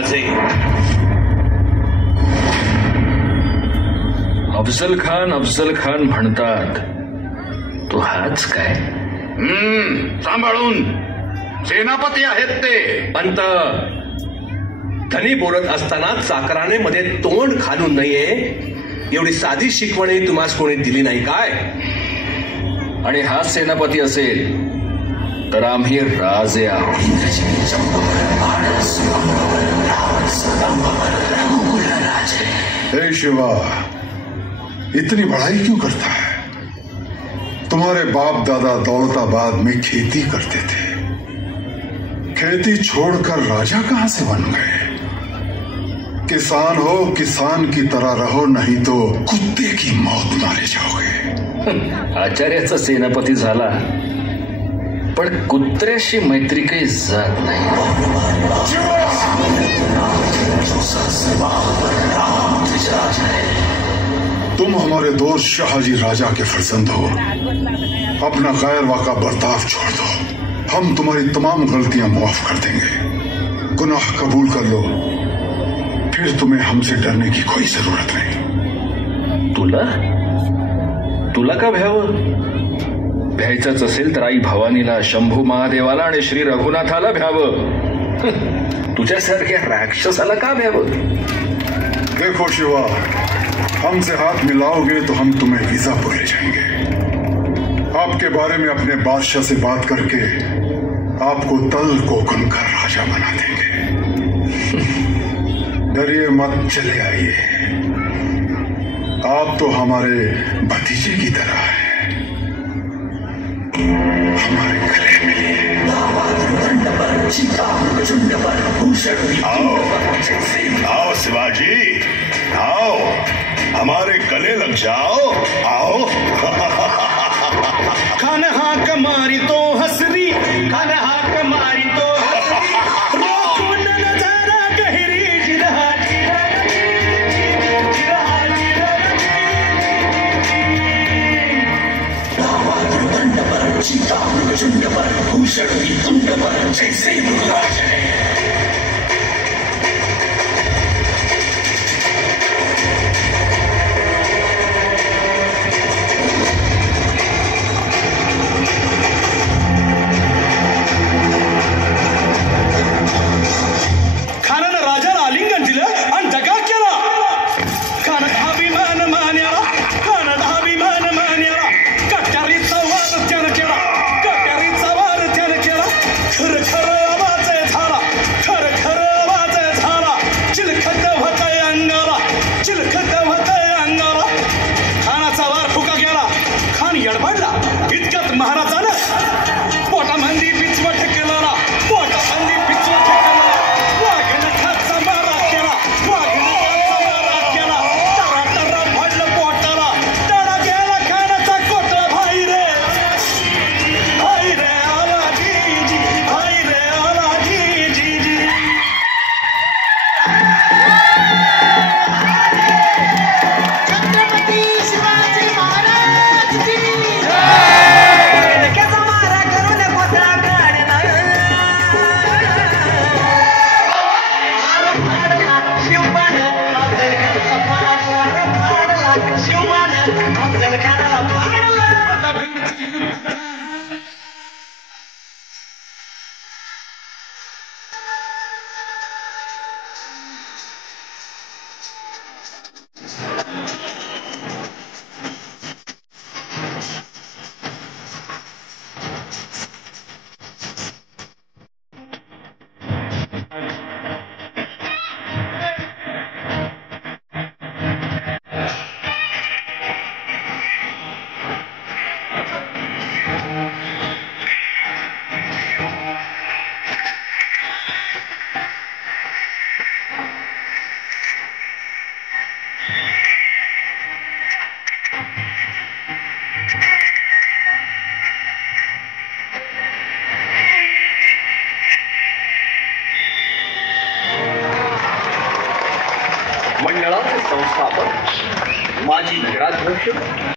राजे. अफजल खान म्हणतात, तो हाच काय? सांभाळून, सेनापती आहेत ते. पंत, धनी बोलत असताना चाकराने मध्ये तोंड घालू नये एवढी साधी शिकवणी तुम्हाला कोणी दिली नाही काय? आणि हा सेनापती असेल तर आम्ही राजे आहोत. हे शिवा, इतनी बड़ाई क्यों करता है? तुम्हारे बाप दादा दौलताबाद में खेती करते थे. खेती छोड़कर राजा कहां से बन गए? किसान हो, किसान की तरह रहो, नहीं तो कुत्ते की मौत मारे जाओगे. आचार्याचा सेनापती झाला, पण कुत्र्याशी मैत्री काही जात नाही. तुम हमारे दोस्त शाहजी राजा के फर्जंद हो. अपना गैर वाका बर्ताव छोड़ दो. हम तुम्हारी तमाम गलतियां माफ कर देंगे. गुनाह कबूल कर लो, फिर तुम्हें हमसे डरने की कोई जरूरत नहीं. तुला का भ्यावं? भ्यायचंच असेल तर आई भवानीला, शंभू महादेवाला आणि श्री रघुनाथाला भ्यावं. तुझ्यासारख्या राक्षसाला का भ्यावं? देखो शिवा, हमसे हाथ मिलाओगे तो हम तुम्हें वीजापुर ले जाएंगे. आपके बारे में अपने बादशाह से बात करके आपको तल कोकण का राजा बना देंगे. डरिए मत, चले आइए. आप तो हमारे भतीजे की तरह हैं. हमारे गले मिलिए. आओ शिवाजी, आओ, हमारे गले लग जाओ. आओ. खान हाक मारी तो हसरी, खान हाक मारी तो भूषण तुंड पर जैसे